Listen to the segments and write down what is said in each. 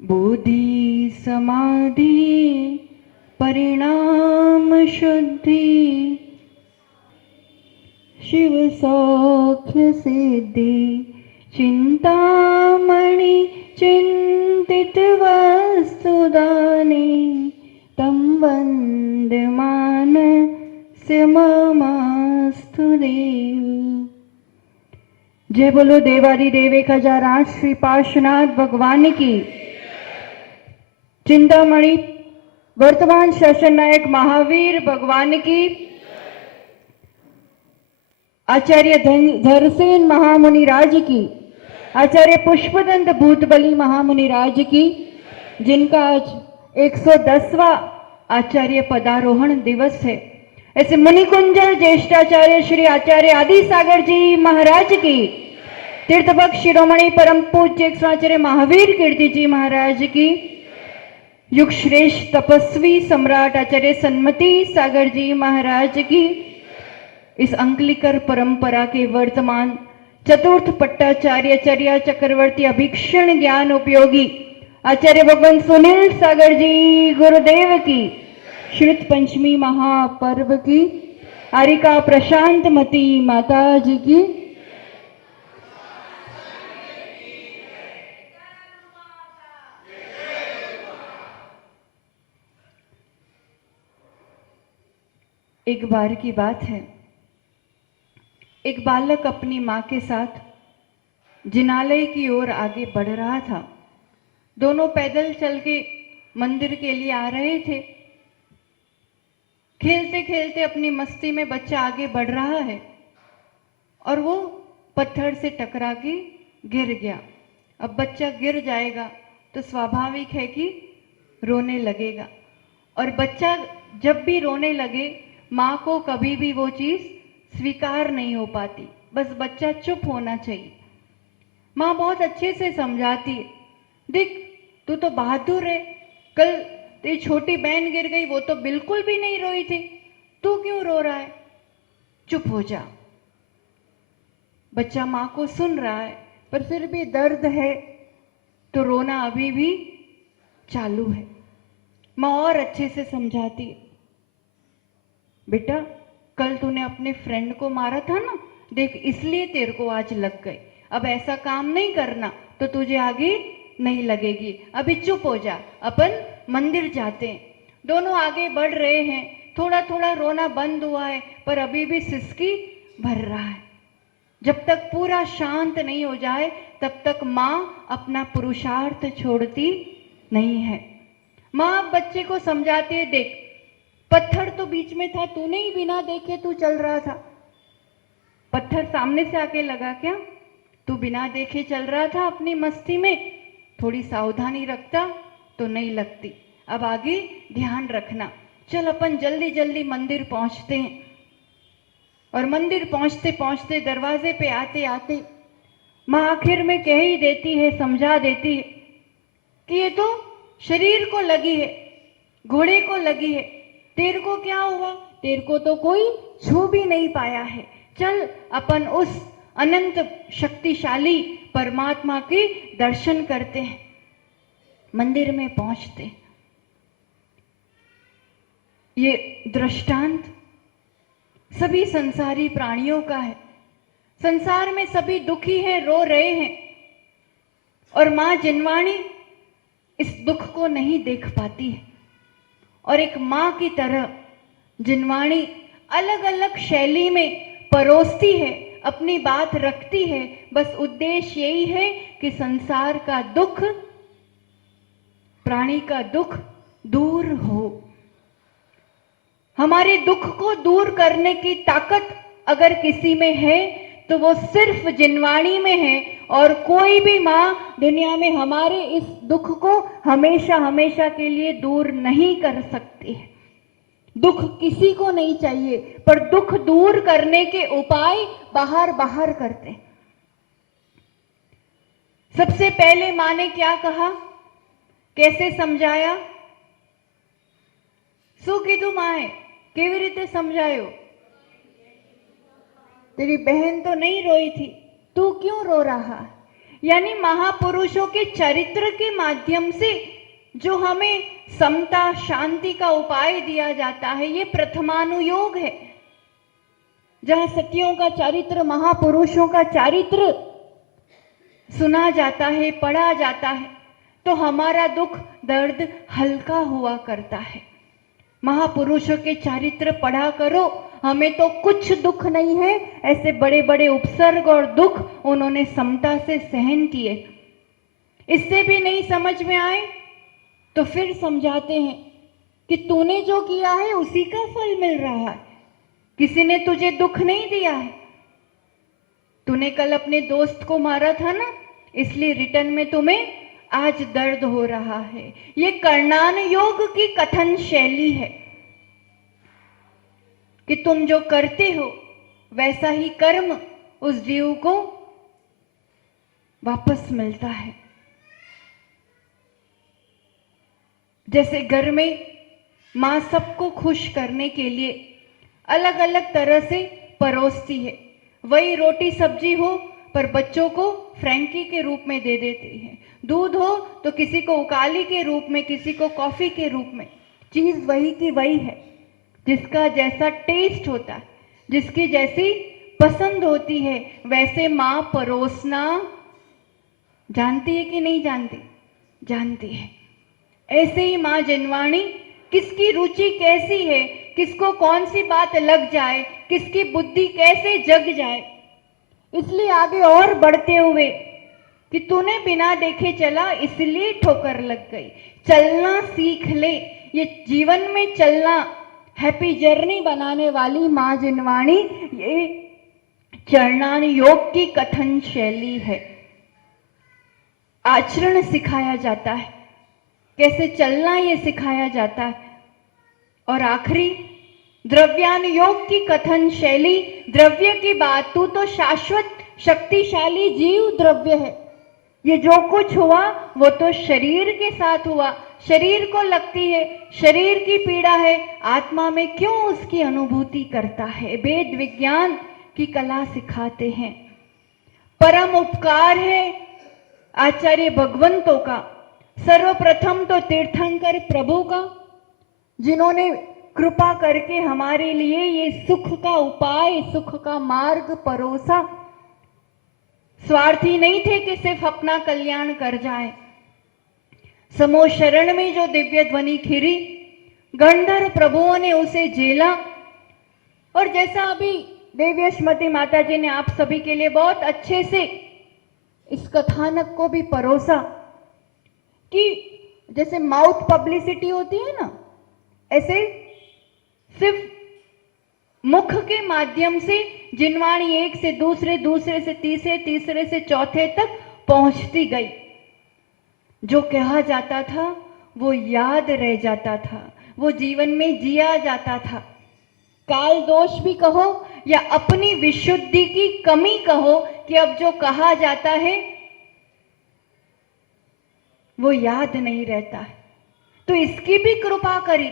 बुद्धि समाधि परिणाम शुद्धि शिव सौख्य सिद्धि चिंतामणि चिंतित वस्तुदाने तम वंदमान ममास्तु देव। जय बोलो देवादिदेव 1008 श्री पार्श्वनाथ भगवान की। चिंतामणि वर्तमान शासन नायक महावीर भगवान की। आचार्य धरसेन महामुनि राज की। आचार्य पुष्पदंत भूतबली महामुनि राज की, जिनका आज 110वां आचार्य पदारोहण दिवस है। ऐसे मुनिकुंजल ज्येष्ठाचार्य श्री आचार्य आदि सागर जी महाराज की। तीर्थभक्त शिरोमणि परम पूज्य आचार्य महावीर कीर्ति जी महाराज की। युग श्रेष्ठ तपस्वी सम्राट आचार्य सन्मति सागर जी महाराज की। इस अंकलिकर परंपरा के वर्तमान चतुर्थ पट्टाचार्य आचार्य चक्रवर्ती अभीक्षण ज्ञान उपयोगी आचार्य भगवान सुनील सागर जी गुरुदेव की। श्रुत पंचमी महापर्व की। आरिका प्रशांत मती माता जी की। एक बार की बात है, एक बालक अपनी मां के साथ जिनालय की ओर आगे बढ़ रहा था। दोनों पैदल चल के मंदिर के लिए आ रहे थे। खेलते खेलते अपनी मस्ती में बच्चा आगे बढ़ रहा है और वो पत्थर से टकरा के गिर गया। अब बच्चा गिर जाएगा तो स्वाभाविक है कि रोने लगेगा, और बच्चा जब भी रोने लगे माँ को कभी भी वो चीज स्वीकार नहीं हो पाती। बस बच्चा चुप होना चाहिए। माँ बहुत अच्छे से समझाती है, देख तू तो बहादुर है, कल तेरी छोटी बहन गिर गई, वो तो बिल्कुल भी नहीं रोई थी, तू क्यों रो रहा है, चुप हो जा। बच्चा माँ को सुन रहा है पर फिर भी दर्द है तो रोना अभी भी चालू है। माँ और अच्छे से समझाती है, बेटा कल तूने अपने फ्रेंड को मारा था ना, देख इसलिए तेरे को आज लग गई। अब ऐसा काम नहीं करना तो तुझे आगे नहीं लगेगी। अभी चुप हो जा, अपन मंदिर जाते हैं। दोनों आगे बढ़ रहे हैं। थोड़ा थोड़ा रोना बंद हुआ है पर अभी भी सिसकी भर रहा है। जब तक पूरा शांत नहीं हो जाए तब तक माँ अपना पुरुषार्थ छोड़ती नहीं है। माँ बच्चे को समझाती है, देख पत्थर तो बीच में था, तूने ही बिना देखे तू चल रहा था। पत्थर सामने से आके लगा क्या? तू बिना देखे चल रहा था अपनी मस्ती में, थोड़ी सावधानी रखता तो नहीं लगती। अब आगे ध्यान रखना। चल अपन जल्दी जल्दी मंदिर पहुंचते हैं। और मंदिर पहुंचते पहुंचते दरवाजे पे आते आते माँ आखिर में कह ही देती है, समझा देती है कि ये तो शरीर को लगी है, घोड़े को लगी है, तेरे को क्या हुआ, तेरे को तो कोई छू भी नहीं पाया है। चल अपन उस अनंत शक्तिशाली परमात्मा के दर्शन करते हैं। मंदिर में पहुंचते ये दृष्टांत सभी संसारी प्राणियों का है। संसार में सभी दुखी हैं, रो रहे हैं, और मां जिनवाणी इस दुख को नहीं देख पाती है। और एक मां की तरह जिनवाणी अलग अलग शैली में परोसती है, अपनी बात रखती है। बस उद्देश्य यही है कि संसार का दुख, प्राणी का दुख दूर हो। हमारे दुख को दूर करने की ताकत अगर किसी में है तो वो सिर्फ जिनवाणी में है। और कोई भी मां दुनिया में हमारे इस दुख को हमेशा हमेशा के लिए दूर नहीं कर सकती है। दुख किसी को नहीं चाहिए, पर दुख दूर करने के उपाय बाहर बाहर करते। सबसे पहले मां ने क्या कहा, कैसे समझाया? શું કીધું માએ? કેવી રીતે સમજાયો? तेरी बहन तो नहीं रोई थी, तू क्यों रो रहा? यानी महापुरुषों के चरित्र के माध्यम से जो हमें समता शांति का उपाय दिया जाता है, ये प्रथमानुयोग है। जहां सतियों का चरित्र, महापुरुषों का चरित्र सुना जाता है, पढ़ा जाता है, तो हमारा दुख दर्द हल्का हुआ करता है। महापुरुषों के चरित्र पढ़ा करो, हमें तो कुछ दुख नहीं है। ऐसे बड़े बड़े उपसर्ग और दुख उन्होंने समता से सहन किए। इससे भी नहीं समझ में आए तो फिर समझाते हैं कि तूने जो किया है उसी का फल मिल रहा है। किसी ने तुझे दुख नहीं दिया है। तूने कल अपने दोस्त को मारा था ना, इसलिए रिटर्न में तुम्हें आज दर्द हो रहा है। ये कर्णान योग की कथन शैली है कि तुम जो करते हो वैसा ही कर्म उस जीव को वापस मिलता है। जैसे घर में मां सबको खुश करने के लिए अलग अलग तरह से परोसती है। वही रोटी सब्जी हो पर बच्चों को फ्रैंकी के रूप में दे देती है। दूध हो तो किसी को उकाली के रूप में, किसी को कॉफी के रूप में। चीज वही की वही है। जिसका जैसा टेस्ट होता है, जिसकी जैसी पसंद होती है, वैसे मां परोसना जानती है कि नहीं जानती? जानती है। ऐसे ही मां जिनवाणी किसकी रुचि कैसी है, किसको कौन सी बात लग जाए, किसकी बुद्धि कैसे जग जाए, इसलिए आगे और बढ़ते हुए कि तूने बिना देखे चला इसलिए ठोकर लग गई। चलना सीख ले। ये जीवन में चलना हैप्पी जर्नी बनाने वाली मां जिनवाणी ये चरणान योग की कथन शैली है। आचरण सिखाया जाता है, कैसे चलना ये सिखाया जाता है। और आखिरी द्रव्यान योग की कथन शैली। द्रव्य की बात, तू तो शाश्वत शक्तिशाली जीव द्रव्य है। ये जो कुछ हुआ वो तो शरीर के साथ हुआ, शरीर को लगती है, शरीर की पीड़ा है, आत्मा में क्यों उसकी अनुभूति करता है। वेद विज्ञान की कला सिखाते हैं। परम उपकार है आचार्य भगवंतों का, सर्वप्रथम तो तीर्थंकर प्रभु का, जिन्होंने कृपा करके हमारे लिए ये सुख का उपाय, सुख का मार्ग परोसा। स्वार्थी नहीं थे कि सिर्फ अपना कल्याण कर जाए। समो शरण में जो दिव्य ध्वनि खिरी, गंधर्व प्रभुओं ने उसे झेला। और जैसा अभी देवी यशमती माता जी ने आप सभी के लिए बहुत अच्छे से इस कथानक को भी परोसा कि जैसे माउथ पब्लिसिटी होती है ना, ऐसे सिर्फ मुख के माध्यम से जिनवाणी एक से दूसरे, दूसरे से तीसरे, तीसरे से चौथे तक पहुंचती गई। जो कहा जाता था वो याद रह जाता था, वो जीवन में जिया जाता था। काल दोष भी कहो या अपनी विशुद्धि की कमी कहो कि अब जो कहा जाता है वो याद नहीं रहता है। तो इसकी भी कृपा करी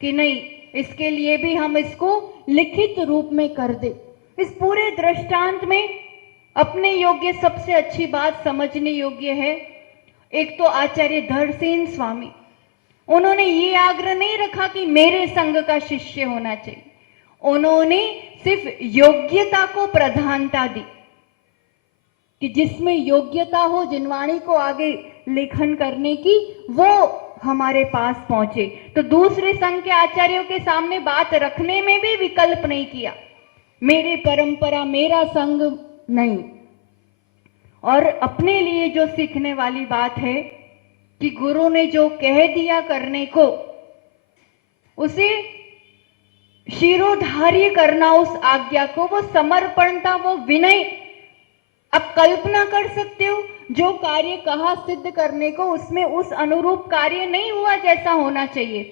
कि नहीं, इसके लिए भी हम इसको लिखित रूप में कर दे। इस पूरे दृष्टांत में अपने योग्य सबसे अच्छी बात समझने योग्य है। एक तो आचार्य धरसेन स्वामी, उन्होंने ये आग्रह नहीं रखा कि मेरे संग का शिष्य होना चाहिए। उन्होंने सिर्फ योग्यता को प्रधानता दी कि जिसमें योग्यता हो जिनवाणी को आगे लेखन करने की, वो हमारे पास पहुंचे। तो दूसरे संघ के आचार्यों के सामने बात रखने में भी विकल्प नहीं किया, मेरी परंपरा, मेरा संघ नहीं। और अपने लिए जो सीखने वाली बात है कि गुरु ने जो कह दिया करने को, उसे शिरोधार्य करना, उस आज्ञा को, वो समर्पणता, वो विनय। अब कल्पना कर सकते हो, जो कार्य कहा सिद्ध करने को, उसमें उस अनुरूप कार्य नहीं हुआ जैसा होना चाहिए।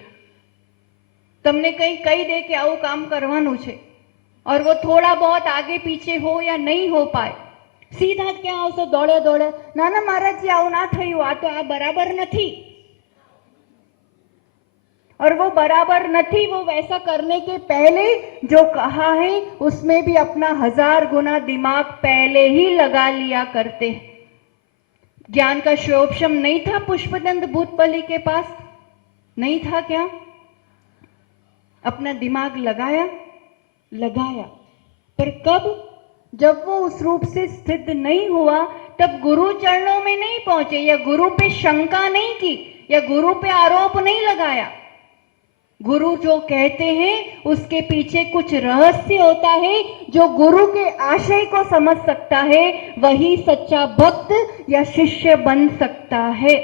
તમને કંઈ કહી દે કે આવું કામ કરવાનું છે और वो थोड़ा बहुत आगे पीछे हो या नहीं हो पाए, सीधा क्या આવશે દોડે દોડે, ના ના મહારાજજી આવું ના થયું, આ તો આ બરાબર નથી। और वो बराबर नहीं, वो वैसा करने के पहले जो कहा है उसमें भी अपना 1000 गुना दिमाग पहले ही लगा लिया करते हैं। ज्ञान का श्रोपशम नहीं था पुष्पदंत भूतबली के पास? नहीं था क्या? अपना दिमाग लगाया, पर कब? जब वो उस रूप से स्थित नहीं हुआ, तब गुरु चरणों में नहीं पहुंचे, या गुरु पे शंका नहीं की, या गुरु पे आरोप नहीं लगाया। गुरु जो कहते हैं उसके पीछे कुछ रहस्य होता है। जो गुरु के आशय को समझ सकता है वही सच्चा भक्त या शिष्य बन सकता है।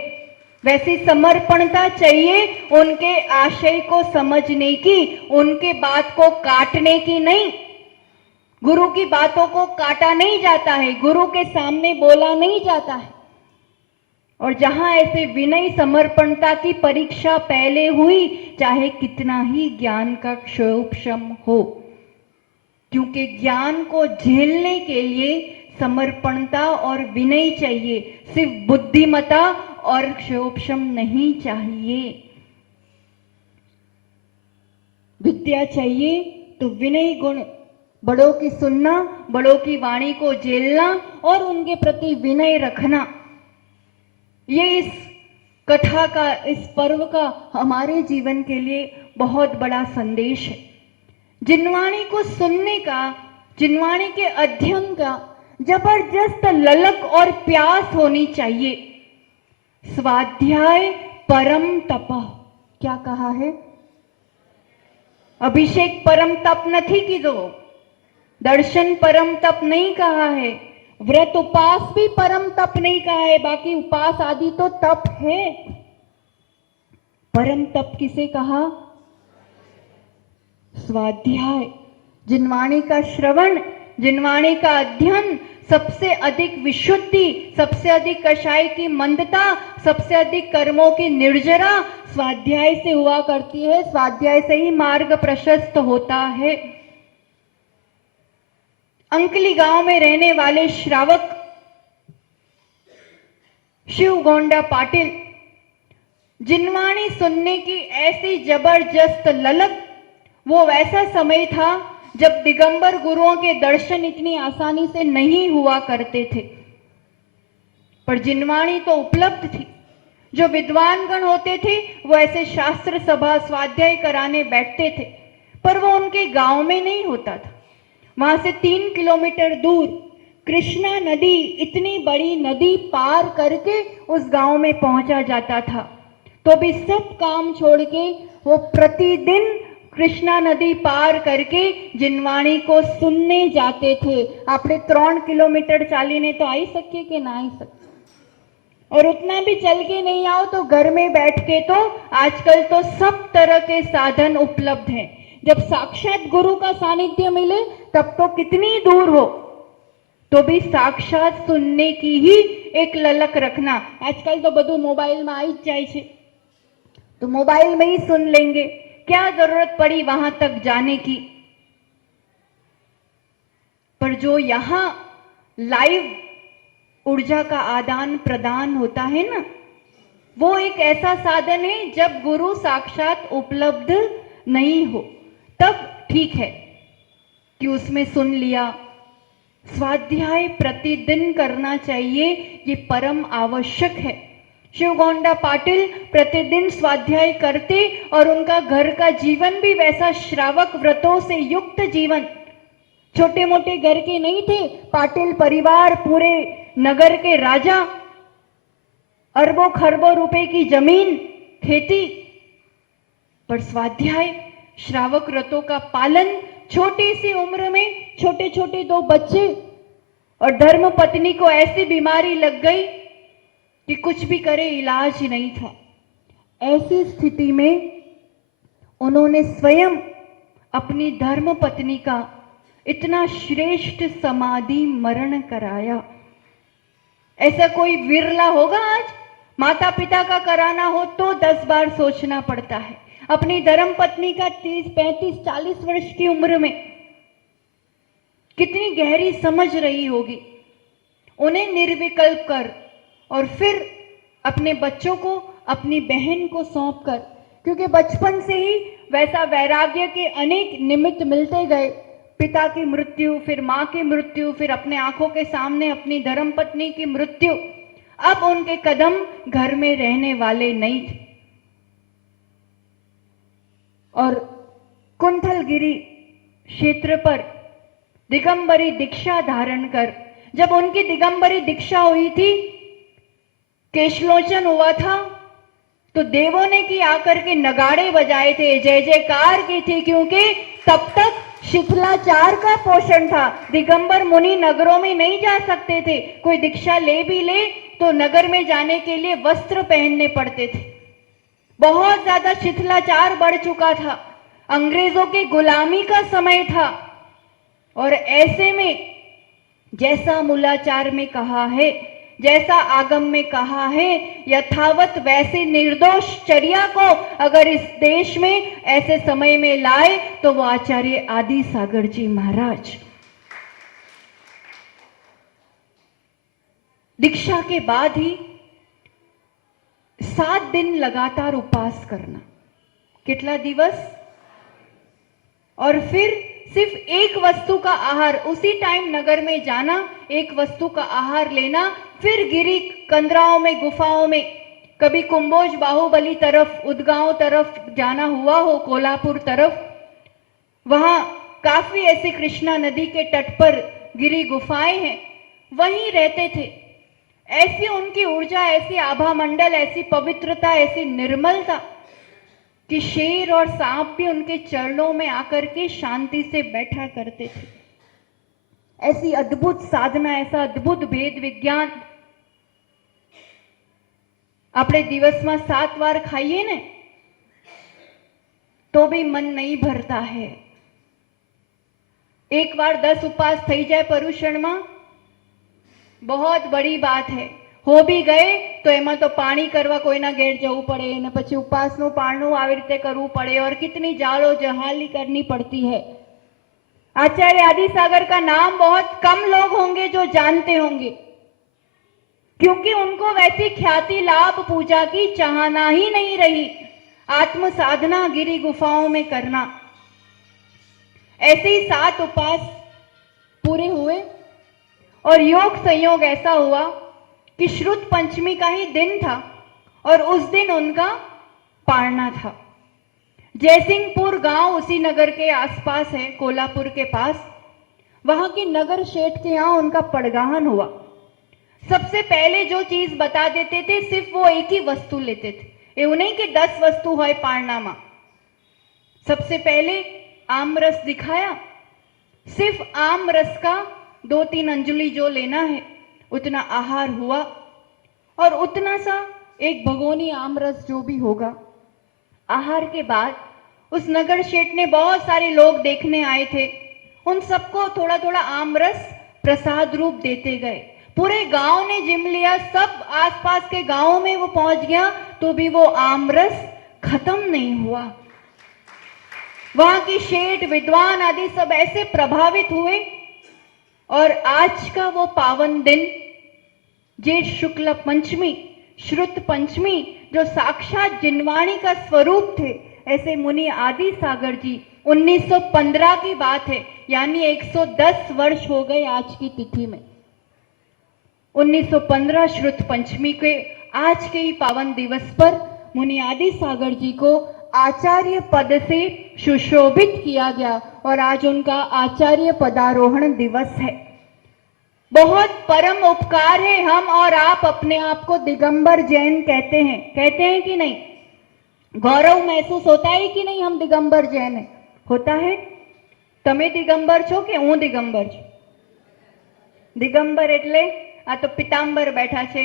वैसी समर्पणता चाहिए उनके आशय को समझने की, उनके बात को काटने की नहीं। गुरु की बातों को काटा नहीं जाता है, गुरु के सामने बोला नहीं जाता है। और जहां ऐसे विनय समर्पणता की परीक्षा पहले हुई, चाहे कितना ही ज्ञान का क्षोभशम हो, क्योंकि ज्ञान को झेलने के लिए समर्पणता और विनय चाहिए, सिर्फ बुद्धिमता और क्षोभशम नहीं चाहिए। विद्या चाहिए तो विनय गुण, बड़ों की सुनना, बड़ों की वाणी को झेलना और उनके प्रति विनय रखना, ये इस कथा का, इस पर्व का हमारे जीवन के लिए बहुत बड़ा संदेश है। जिनवाणी को सुनने का, जिनवाणी के अध्ययन का जबरदस्त ललक और प्यास होनी चाहिए। स्वाध्याय परम तपः, क्या कहा है? अभिषेक परम तप नहीं कीधो, दर्शन परम तप नहीं कहा है, व्रत उपास भी परम तप नहीं कहा है, बाकी उपास आदि तो तप है। परम तप किसे कहा? स्वाध्याय, जिनवाणी का श्रवण, जिनवाणी का अध्ययन, सबसे अधिक विशुद्धि, सबसे अधिक कषाय की मंदता, सबसे अधिक कर्मों की निर्जरा स्वाध्याय से हुआ करती है। स्वाध्याय से ही मार्ग प्रशस्त होता है। अंकली गांव में रहने वाले श्रावक शिव गोंडा पाटिल, जिनवाणी सुनने की ऐसी जबरदस्त ललक, वो वैसा समय था जब दिगंबर गुरुओं के दर्शन इतनी आसानी से नहीं हुआ करते थे, पर जिनवाणी तो उपलब्ध थी। जो विद्वान गण होते थे वो ऐसे शास्त्र सभा स्वाध्याय कराने बैठते थे, पर वो उनके गांव में नहीं होता था। वहां से 3 किलोमीटर दूर कृष्णा नदी, इतनी बड़ी नदी पार करके उस गांव में पहुंचा जाता था। तो भी सब काम छोड़ के वो प्रतिदिन कृष्णा नदी पार करके जिनवाणी को सुनने जाते थे। आपने 3 किलोमीटर चालीने तो आई सके कि ना आई सके, और उतना भी चल के नहीं आओ तो घर में बैठ के तो आजकल तो सब तरह के साधन उपलब्ध हैं। जब साक्षात गुरु का सानिध्य मिले तब तो कितनी दूर हो, तो भी साक्षात सुनने की ही एक ललक रखना। आजकल तो બધું मोबाइल में आई जाए छे, तो मोबाइल में ही सुन लेंगे, क्या जरूरत पड़ी वहां तक जाने की। पर जो यहाँ लाइव ऊर्जा का आदान प्रदान होता है ना, वो एक ऐसा साधन है जब गुरु साक्षात उपलब्ध नहीं हो तब ठीक है कि उसमें सुन लिया। स्वाध्याय प्रतिदिन करना चाहिए, ये परम आवश्यक है। शिव गोंडा पाटिल प्रतिदिन स्वाध्याय करते और उनका घर का जीवन भी वैसा श्रावक व्रतों से युक्त जीवन। छोटे मोटे घर के नहीं थे, पाटिल परिवार पूरे नगर के राजा, अरबों खरबों रुपए की जमीन, खेती, पर स्वाध्याय श्रावक व्रतों का पालन, छोटी सी उम्र में छोटे छोटे 2 बच्चे, और धर्म पत्नी को ऐसी बीमारी लग गई कि कुछ भी करे इलाज ही नहीं था। ऐसी स्थिति में उन्होंने स्वयं अपनी धर्म पत्नी का इतना श्रेष्ठ समाधि मरण कराया। ऐसा कोई विरला होगा आज? माता पिता का कराना हो तो 10 बार सोचना पड़ता है। अपनी धर्म पत्नी का 30, 35, 40 वर्ष की उम्र में कितनी गहरी समझ रही होगी। उन्हें निर्विकल्प कर और फिर अपने बच्चों को, अपनी बहन को सौंप कर, क्योंकि बचपन से ही वैसा वैराग्य के अनेक निमित्त मिलते गए। पिता की मृत्यु, फिर माँ की मृत्यु, फिर अपने आंखों के सामने अपनी धर्म पत्नी की मृत्यु। अब उनके कदम घर में रहने वाले नहीं थे। और कुंथलगिरी क्षेत्र पर दिगंबरी दीक्षा धारण कर, जब उनकी दिगंबरी दीक्षा हुई थी, केशलोचन हुआ था, तो देवों ने की आकर के नगाड़े बजाए थे, जय जयकार की थी, क्योंकि तब तक शिथिलाचार का पोषण था। दिगंबर मुनि नगरों में नहीं जा सकते थे। कोई दीक्षा ले भी ले तो नगर में जाने के लिए वस्त्र पहनने पड़ते थे। बहुत ज्यादा शिथिलाचार बढ़ चुका था, अंग्रेजों की गुलामी का समय था। और ऐसे में जैसा मूलाचार में कहा है, जैसा आगम में कहा है, यथावत वैसे निर्दोष चर्या को अगर इस देश में ऐसे समय में लाए तो वो आचार्य आदि सागर जी महाराज। दीक्षा के बाद ही 7 दिन लगातार उपवास करना। कितना दिवस? और फिर सिर्फ एक वस्तु का आहार, उसी टाइम नगर में जाना, एक वस्तु का आहार लेना, फिर गिरी कंदराओं में, गुफाओं में, कभी कुंभोज बाहुबली तरफ, उदगांव तरफ जाना हुआ हो, कोल्हापुर तरफ, वहां काफी ऐसे कृष्णा नदी के तट पर गिरी गुफाएं हैं, वहीं रहते थे। ऐसी उनकी ऊर्जा, ऐसी आभा मंडल, ऐसी पवित्रता, ऐसी निर्मलता कि शेर और सांप भी उनके चरणों में आकर के शांति से बैठा करते थे। ऐसी अद्भुत साधना, ऐसा अद्भुत भेद विज्ञान। આપણે દિવસમાં 7 વાર ખાઈએ ને तो भी मन नहीं भरता है। एक बार 10 उपवास થઈ જાય પરુષણમાં, बहुत बड़ी बात है। हो भी गए तो एमा तो पाणी करवा कोईना घेर जવું પડે ને પછી ઉપવાસનું પાળનું આવી રીતે કરવું પડે और कितनी जालो जहाली करनी पड़ती है। आचार्य आदि सागर का नाम बहुत कम लोग होंगे जो जानते होंगे, क्योंकि उनको वैसी ख्याति लाभ पूजा की चाहना ही नहीं रही। आत्म साधना गिरी गुफाओं में करना। ऐसे ही 7 उपवास पूरे हुए और योग संयोग ऐसा हुआ कि श्रुत पंचमी का ही दिन था और उस दिन उनका पारना था। जयसिंहपुर गांव उसी नगर के आसपास है, कोल्हापुर के पास। वहां के नगर शेठ के यहां उनका पड़गाहन हुआ। सबसे पहले जो चीज बता देते थे, सिर्फ वो एक ही वस्तु लेते थे। એવું नहीं कि 10 वस्तु है पारनामा। सबसे पहले आम रस दिखाया, सिर्फ आम रस का 2-3 अंजलि जो लेना है उतना आहार हुआ और उतना सा एक भगोनी आम रस जो भी होगा। आहार के बाद उस नगर शेठ ने बहुत सारे लोग देखने आए थे, उन सबको थोड़ा थोड़ा आम रस प्रसाद रूप देते गए। पूरे गांव ने जिम लिया, सब आसपास के गांवों में वो पहुंच गया, तो भी वो आम रस खत्म नहीं हुआ। वहां की शेठ, विद्वान आदि सब ऐसे प्रभावित हुए। और आज का वो पावन दिन, जेठ शुक्ल पंचमी, श्रुत पंचमी, जो साक्षात जिनवाणी का स्वरूप थे, ऐसे मुनि आदि सागर जी, 1915 की बात है, यानी 110 वर्ष हो गए आज की तिथि में। 1915 श्रुत पंचमी के आज के ही पावन दिवस पर मुनि आदि सागर जी को आचार्य पद से सुशोभित किया गया और आज उनका आचार्य पदारोहण दिवस है। बहुत परम उपकार है। हम और आप अपने आप को दिगंबर जैन कहते हैं कि नहीं? गौरव महसूस होता है कि नहीं हम दिगंबर जैन है? होता है? તમે દિગંબર છો કે હું દિગંબર છું? દિગંબર એટલે આ તો પિતાંબર बैठा છે,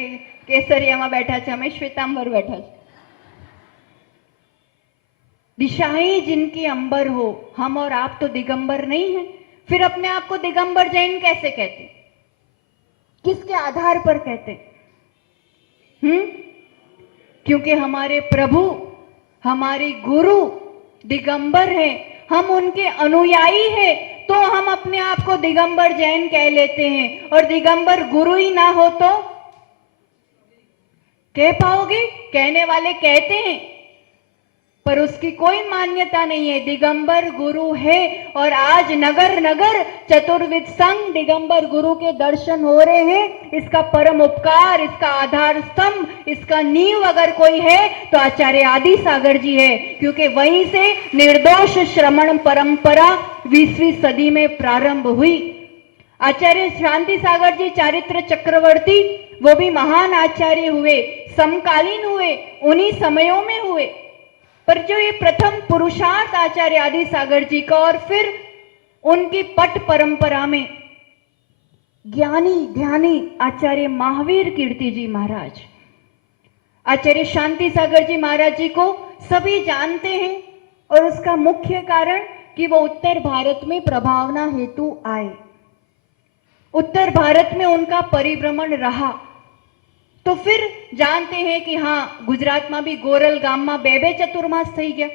केसरियाમાં बैठा છે, અમે श्वेतांबर बैठा છે। दिशाएं जिनकी अंबर हो, हम और आप तो दिगंबर नहीं हैं। फिर अपने आप को दिगंबर जैन कैसे कहते? किसके आधार पर कहते? क्योंकि हमारे प्रभु, हमारे गुरु दिगंबर हैं, हम उनके अनुयायी हैं, तो हम अपने आप को दिगंबर जैन कह लेते हैं। और दिगंबर गुरु ही ना हो तो कह पाओगे? कहने वाले कहते हैं, पर उसकी कोई मान्यता नहीं है। दिगंबर गुरु है और आज नगर नगर चतुर्विद संघ दिगंबर गुरु के दर्शन हो रहे हैं। इसका परम उपकार, इसका आधार स्तंभ, इसका नींव अगर कोई है तो आचार्य आदि सागर जी है, क्योंकि वहीं से निर्दोष श्रमण परंपरा 20वीं सदी में प्रारंभ हुई। आचार्य शांति सागर जी चारित्र चक्रवर्ती, वो भी महान आचार्य हुए, समकालीन हुए, उन्हीं समयों में हुए। पर जो ये प्रथम पुरुषार्थ आचार्य आदि सागर जी का, और फिर उनकी पट परंपरा में ज्ञानी ध्यानी आचार्य महावीर कीर्ति जी महाराज, आचार्य शांति सागर जी महाराज जी को सभी जानते हैं, और उसका मुख्य कारण कि वो उत्तर भारत में प्रभावना हेतु आए, उत्तर भारत में उनका परिभ्रमण रहा। तो फिर जानते हैं कि हाँ, गुजरात में भी गोरल गाम में बे चतुर्मास थी गया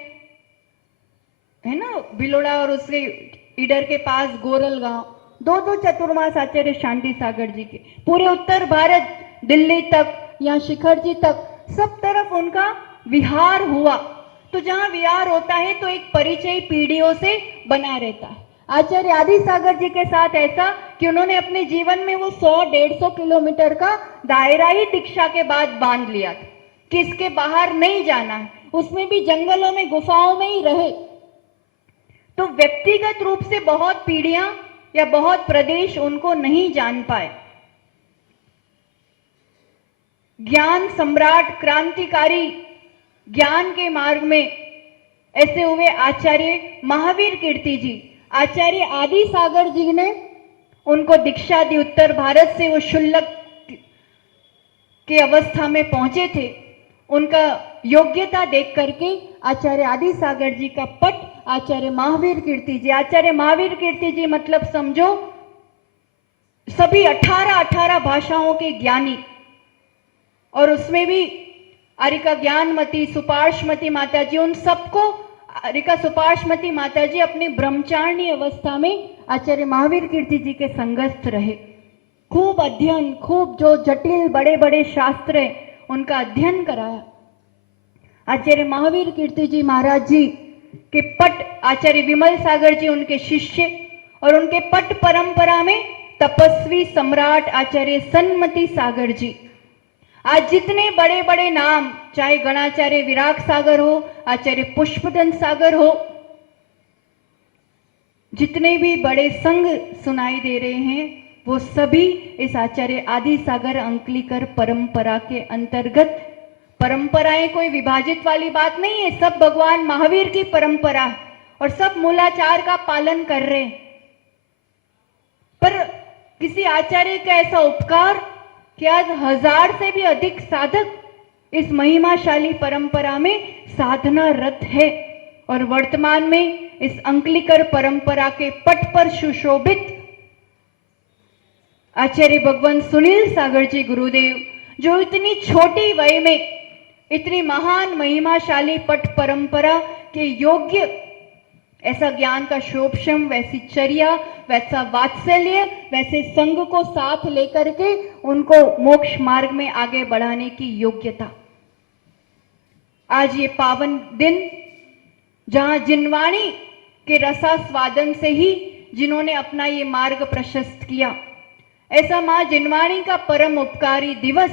है ना, बिलोड़ा और उसके ईडर के पास गोरल गांव, दो चतुर्मास आचार्य शांति सागर जी के। पूरे उत्तर भारत, दिल्ली तक या शिखर जी तक, सब तरफ उनका विहार हुआ। तो जहां विहार होता है तो एक परिचय पीढ़ियों से बना रहता है। आचार्य आदि सागर जी के साथ ऐसा कि उन्होंने अपने जीवन में वो 100-150 किलोमीटर का दायरा ही दीक्षा के बाद बांध लिया था कि इसके बाहर नहीं जाना है, उसमें भी जंगलों में गुफाओं में ही रहे। तो व्यक्तिगत रूप से बहुत पीढ़ियां या बहुत प्रदेश उनको नहीं जान पाए। ज्ञान सम्राट, क्रांतिकारी, ज्ञान के मार्ग में ऐसे हुए आचार्य महावीर कीर्ति जी। आचार्य आदि सागर जी ने उनको दीक्षा दी उत्तर भारत से। वो शुल्लक के अवस्था में पहुंचे थे। उनका योग्यता देख करके आचार्य आदि सागर जी का पट आचार्य महावीर कीर्ति जी। आचार्य महावीर कीर्ति जी मतलब समझो सभी 18 भाषाओं के ज्ञानी, और उसमें भी अरिका ज्ञानमती, सुपार्श्वमती माता जी, उन सबको अरिका सुपार्श्वमती माता जी अपने ब्रह्मचारिणी अवस्था में आचार्य महावीर कीर्ति जी के संगस्थ रहे। खूब अध्ययन, खूब जो जटिल बड़े बड़े शास्त्र हैं उनका अध्ययन कराया। आचार्य महावीर कीर्ति जी महाराज जी के पट आचार्य विमल सागर जी उनके शिष्य, और उनके पट परंपरा में तपस्वी सम्राट आचार्य सन्मति सागर जी। आज जितने बड़े बड़े नाम, चाहे गणाचार्य विराग सागर हो, आचार्य पुष्पदंत सागर हो, जितने भी बड़े संघ सुनाई दे रहे हैं वो सभी इस आचार्य आदि सागर अंकलिकर परंपरा के अंतर्गत। परंपराएं कोई विभाजित वाली बात नहीं है, सब भगवान महावीर की परंपरा है और सब मूलाचार का पालन कर रहे हैं। पर किसी आचार्य का ऐसा उपकार कि आज 1000 से भी अधिक साधक इस महिमाशाली परंपरा में साधनारत है, और वर्तमान में इस अंकलिकर परंपरा के पट पर सुशोभित आचार्य भगवान सुनील सागर जी गुरुदेव, जो इतनी छोटी वय में इतनी महान महिमाशाली पट परंपरा के योग्य, ऐसा ज्ञान का शोभशम, वैसी चर्या, वैसा वात्सल्य, वैसे संघ को साथ लेकर के उनको मोक्ष मार्ग में आगे बढ़ाने की योग्यता। आज ये पावन दिन जहां जिनवाणी के रसास्वादन से ही जिन्होंने अपना ये मार्ग प्रशस्त किया, ऐसा मां जिनवाणी का परम उपकारी दिवस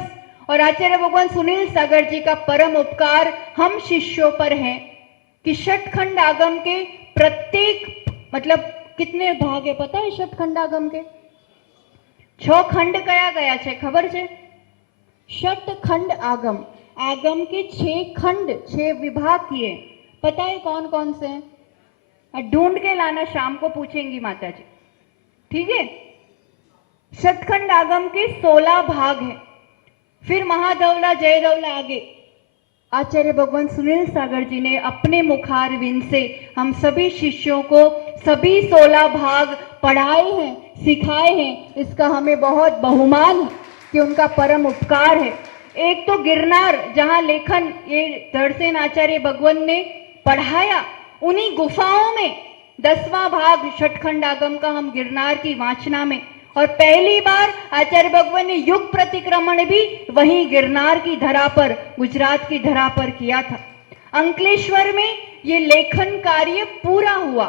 और आचार्य भगवान सुनील सागर जी का परम उपकार हम शिष्यों पर है कि षटखंड आगम के प्रत्येक, मतलब कितने भाग है पता है षटखंड आगम के? 6 खंड कया गया छे खबर छे? षटखंड आगम, आगम के 6 खंड, 6 विभाग किए। पता है कौन कौन से हैं? ढूंढ के लाना, शाम को पूछेंगी माता जी, ठीक है? षटखंड आगम के 16 भाग हैं। फिर महाधवला जयधवला आगे आचार्य भगवान सुनील सागर जी ने अपने मुखारविंद से हम सभी शिष्यों को सभी 16 भाग पढ़ाए हैं, सिखाए हैं। इसका हमें बहुत बहुमान है कि उनका परम उपकार है। एक तो गिरनार, जहां लेखन ये धड़सेन आचार्य भगवान ने पढ़ाया, उन्हीं गुफाओं में 10वां भाग षटखंड आगम का हम गिरनार की वाचना में, और पहली बार आचार्य भगवान ने युग प्रतिक्रमण भी वहीं गिरनार की धरा पर, गुजरात की धरा पर किया था। अंकलेश्वर में ये लेखन कार्य पूरा हुआ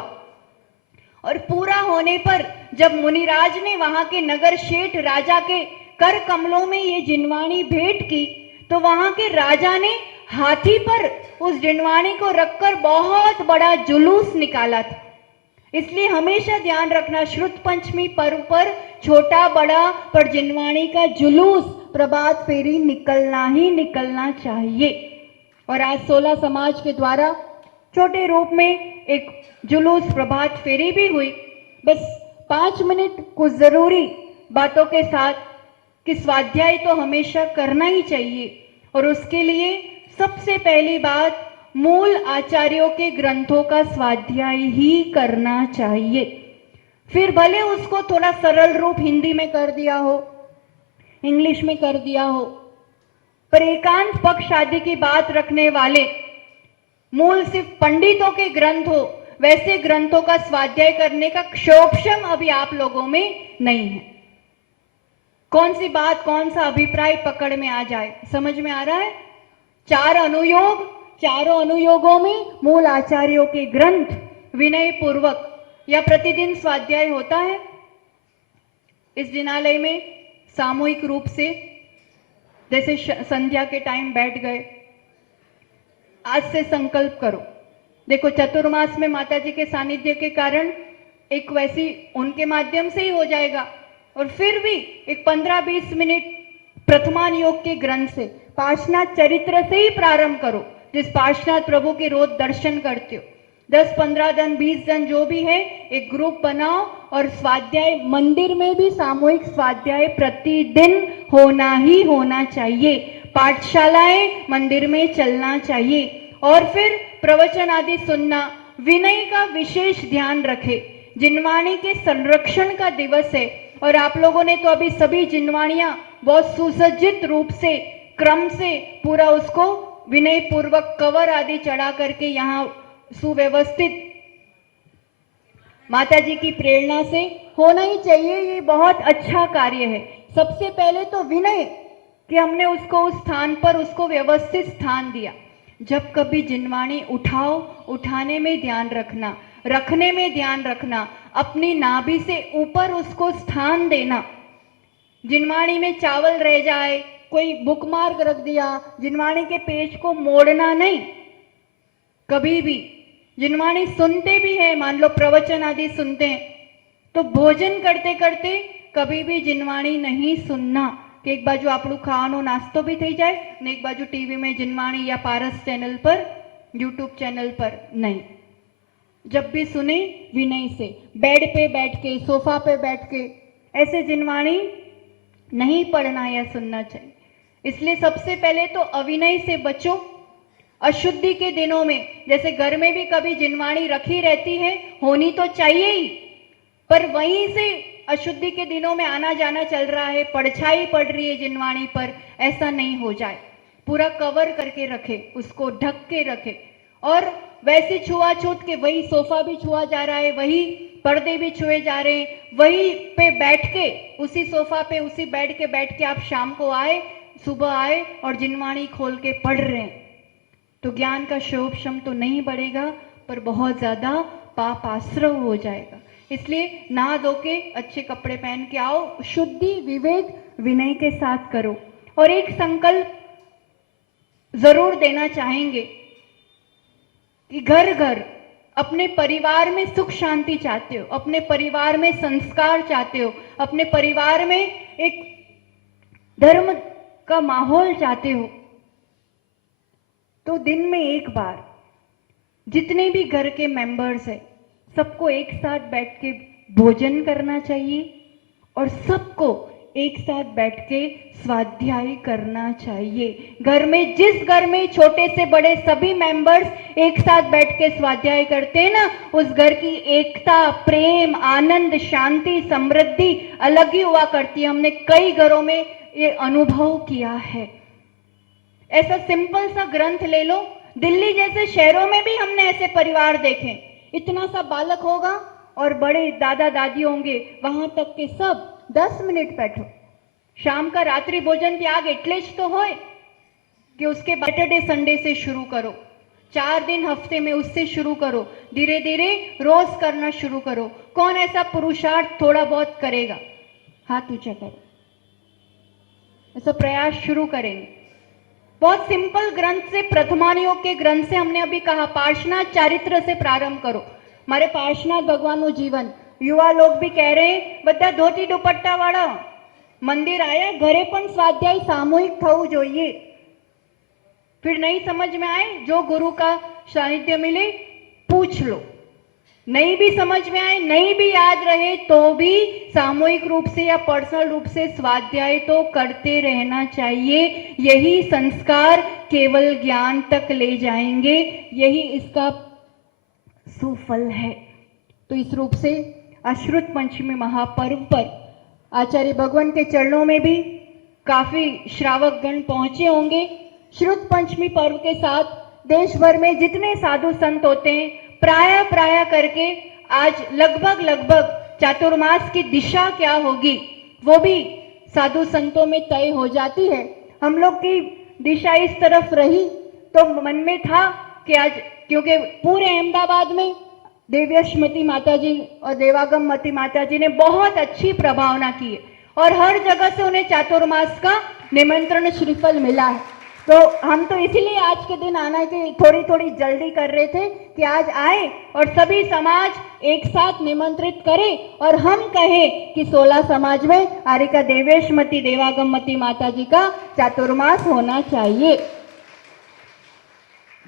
और पूरा होने पर जब मुनिराज ने वहां के नगर शेठ राजा के कर कमलों में ये जिनवाणी भेंट की तो वहां के राजा ने हाथी पर उस जिनवाणी को रखकर बहुत बड़ा जुलूस निकाला था। इसलिए हमेशा ध्यान रखना, श्रुत पंचमी पर्व पर छोटा बड़ा पर जिनवाणी का जुलूस प्रभात फेरी निकलना ही निकलना चाहिए। और आज 16 समाज के द्वारा छोटे रूप में एक जुलूस प्रभात फेरी भी हुई। बस 5 मिनट कुछ जरूरी बातों के साथ कि स्वाध्याय तो हमेशा करना ही चाहिए और उसके लिए सबसे पहली बात मूल आचार्यों के ग्रंथों का स्वाध्याय ही करना चाहिए। फिर भले उसको थोड़ा सरल रूप हिंदी में कर दिया हो, इंग्लिश में कर दिया हो, पर एकांत पक्ष आदि की बात रखने वाले मूल सिर्फ पंडितों के ग्रंथ हो वैसे ग्रंथों का स्वाध्याय करने का क्षोभशम अभी आप लोगों में नहीं है। कौन सी बात, कौन सा अभिप्राय पकड़ में आ जाए, समझ में आ रहा है? 4 अनुयोग, चारों अनुयोगों में मूल आचार्यों के ग्रंथ विनय पूर्वक या प्रतिदिन स्वाध्याय होता है। इस जिनालय में सामूहिक रूप से जैसे संध्या के टाइम बैठ गए, आज से संकल्प करो। देखो चतुर्मास में माता जी के सानिध्य के कारण एक वैसी उनके माध्यम से ही हो जाएगा और फिर भी एक 15-20 मिनट प्रथमान योग के ग्रंथ से पार्श्वनाथ चरित्र से ही प्रारंभ करो। जिस पार्श्वनाथ प्रभु के रोज दर्शन करते हो, 10-15 जन 20 जन जो भी है एक ग्रुप बनाओ और स्वाध्याय मंदिर में भी सामूहिक स्वाध्याय प्रतिदिन होना ही होना चाहिए। पाठशालाएं मंदिर में चलना चाहिए और फिर प्रवचन आदि सुनना। विनय का विशेष ध्यान रखे। जिनवाणी के संरक्षण का दिवस है और आप लोगों ने तो अभी सभी जिनवाणियां बहुत सुसज्जित रूप से क्रम से पूरा उसको विनय पूर्वक कवर आदि चढ़ा करके यहाँ सुव्यवस्थित माता जी की प्रेरणा से होना ही चाहिए। ये बहुत अच्छा कार्य है। सबसे पहले तो विनय कि हमने उसको उस स्थान पर उसको व्यवस्थित स्थान दिया। जब कभी जिनवाणी उठाओ, उठाने में ध्यान रखना, रखने में ध्यान रखना, अपनी नाभि से ऊपर उसको स्थान देना। जिनवाणी में चावल रह जाए, कोई बुकमार्क रख दिया, जिनवाणी के पेज को मोड़ना नहीं। कभी भी जिनवाणी सुनते भी है, मान लो प्रवचन आदि सुनते हैं, तो भोजन करते करते कभी भी जिनवाणी नहीं सुनना कि एक बाजू आपणु खाવાનો नास्तो भी થઈ જાય ને एक बाजू टीवी में जिनवाणी या पारस चैनल पर, यूट्यूब चैनल पर नहीं। जब भी सुने विनय से, बेड पे बैठ के, सोफा पे बैठ के ऐसे जिनवाणी नहीं पढ़ना या सुनना चाहिए। इसलिए सबसे पहले तो अविनय से बचो। अशुद्धि के दिनों में जैसे घर में भी कभी जिनवाणी रखी रहती है, होनी तो चाहिए ही, पर वहीं से अशुद्धि के दिनों में आना जाना चल रहा है, परछाई पड़ रही है जिनवाणी पर, ऐसा नहीं हो जाए। पूरा कवर करके रखे, उसको ढक के रखे। और वैसे छुआछूत के वही सोफा भी छुआ जा रहा है, वही पर्दे भी छुए जा रहे हैं, वही पे बैठ के, उसी सोफा पे उसी बेड के बैठ के आप शाम को आए, सुबह आए और जिनवाणी खोल के पढ़ रहे हैं, तो ज्ञान का शोभशम तो नहीं बढ़ेगा पर बहुत ज्यादा पाप आश्रव हो जाएगा। इसलिए नहा धो के अच्छे कपड़े पहन के आओ, शुद्धि विवेक विनय के साथ करो। और एक संकल्प जरूर देना चाहेंगे कि घर घर अपने परिवार में सुख शांति चाहते हो, अपने परिवार में संस्कार चाहते हो, अपने परिवार में एक धर्म का माहौल चाहते हो, तो दिन में एक बार जितने भी घर के मेंबर्स हैं सबको एक साथ बैठ के भोजन करना चाहिए और सबको एक साथ बैठ के स्वाध्याय करना चाहिए। घर में, जिस घर में छोटे से बड़े सभी मेंबर्स एक साथ बैठ के स्वाध्याय करते हैं ना, उस घर की एकता, प्रेम, आनंद, शांति, समृद्धि अलग ही हुआ करती है। हमने कई घरों में ये अनुभव किया है। ऐसा सिंपल सा ग्रंथ ले लो, दिल्ली जैसे शहरों में भी हमने ऐसे परिवार देखे। इतना सा बालक होगा और बड़े दादा दादी होंगे, वहां तक के सब 10 मिनट बैठो। शाम का रात्रि भोजन त्याग एटले ज तो होय कि उसके सैटरडे संडे से शुरू करो। 4 दिन हफ्ते में उससे शुरू करो, धीरे धीरे रोज करना शुरू करो। कौन ऐसा पुरुषार्थ थोड़ा बहुत करेगा? हाथ ऊंचा करो। ऐसा प्रयास शुरू करेंगे। बहुत सिंपल ग्रंथ से, प्रथमानियों के ग्रंथ से हमने अभी कहा, पार्श्वनाथ चारित्र से प्रारंभ करो। हमारे पार्श्वनाथ भगवानનું जीवन, युवा लोग भी कह रहे हैं બધા ધોતી દુપટ્ટા વાળા મંદિર આયા, ઘરે પણ સ્વાધ્યાય સામૂહિક થવું જોઈએ। फिर नहीं समझ में आए, जो गुरु का सानिध्य मिले पूछ लो। नहीं भी समझ में आए, नहीं भी याद रहे तो भी सामूहिक रूप से या पर्सनल रूप से स्वाध्याय तो करते रहना चाहिए। यही संस्कार केवल ज्ञान तक ले जाएंगे, यही इसका सुफल है। तो इस रूप से अश्रुत पंचमी महापर्व पर आचार्य भगवान के चरणों में भी काफी श्रावक गण पहुंचे होंगे। श्रुत पंचमी पर्व के साथ देश भर में जितने साधु संत होते हैं, प्राय करके आज लगभग चातुर्मास की दिशा क्या होगी वो भी साधु संतों में तय हो जाती है। हम लोग की दिशा इस तरफ रही तो मन में था कि आज, क्योंकि पूरे अहमदाबाद में देव्यश्मती माताजी और देवागममती माताजी ने बहुत अच्छी प्रभावना की है और हर जगह से उन्हें चातुर्मास का निमंत्रण श्रीफल मिला है। तो हम तो इसीलिए आज के दिन आना की थोड़ी जल्दी कर रहे थे कि आज आए और सभी समाज एक साथ निमंत्रित करें और हम कहें कि 16 समाज में आरिका देवेशमती देवागममती माताजी का चातुर्मास होना चाहिए।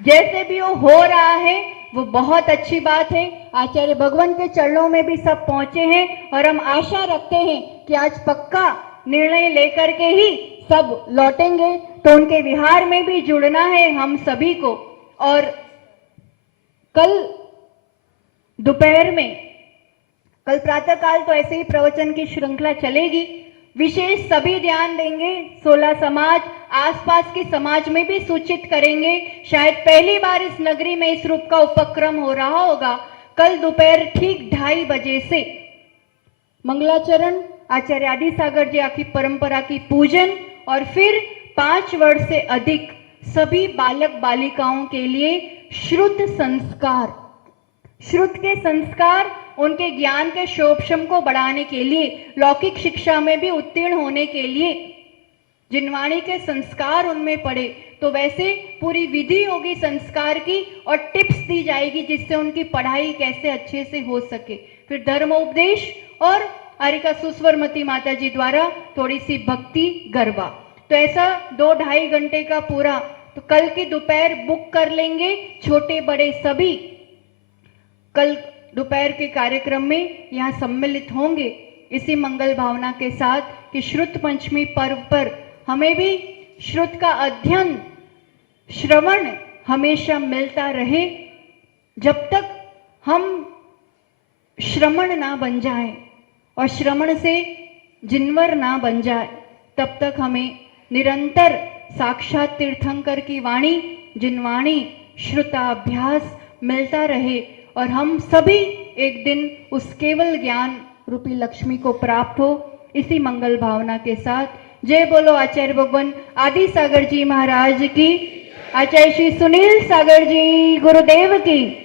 जैसे भी वो हो रहा है वो बहुत अच्छी बात है। आचार्य भगवान के चरणों में भी सब पहुंचे हैं और हम आशा रखते हैं कि आज पक्का निर्णय लेकर के ही सब लौटेंगे। तो उनके विहार में भी जुड़ना है हम सभी को। और कल दोपहर में, कल प्रातःकाल तो ऐसे ही प्रवचन की श्रृंखला चलेगी। विशेष सभी ध्यान देंगे, 16 समाज, आसपास के समाज में भी सूचित करेंगे। शायद पहली बार इस नगरी में इस रूप का उपक्रम हो रहा होगा। कल दोपहर ठीक 2:30 बजे से मंगलाचरण, आचार्य आदि सागर जी आखी परंपरा की पूजन और फिर 5 वर्ष से अधिक सभी बालक बालिकाओं के लिए श्रुत संस्कार, श्रुत के संस्कार उनके ज्ञान के शोभशम को बढ़ाने के लिए, लौकिक शिक्षा में भी उत्तीर्ण होने के लिए जिनवाणी के संस्कार उनमें पड़े। तो वैसे पूरी विधि होगी संस्कार की और टिप्स दी जाएगी जिससे उनकी पढ़ाई कैसे अच्छे से हो सके। फिर धर्म उपदेश और आरिका सुस्वरमती माता जी द्वारा थोड़ी सी भक्ति गरबा। तो ऐसा 2-2.5 घंटे का पूरा, तो कल की दोपहर बुक कर लेंगे, छोटे बड़े सभी कल दोपहर के कार्यक्रम में यहाँ सम्मिलित होंगे। इसी मंगल भावना के साथ कि श्रुत पंचमी पर्व पर हमें भी श्रुत का अध्ययन, श्रवण हमेशा मिलता रहे। जब तक हम श्रमण ना बन जाए और श्रवण से जिनवर ना बन जाए, तब तक हमें निरंतर साक्षात तीर्थंकर की वाणी, जिनवाणी, श्रुताभ्यास मिलता रहे और हम सभी एक दिन उस केवल ज्ञान रूपी लक्ष्मी को प्राप्त हो। इसी मंगल भावना के साथ जय बोलो आचार्य भगवान आदि सागर जी महाराज की, आचार्य श्री सुनील सागर जी गुरुदेव की।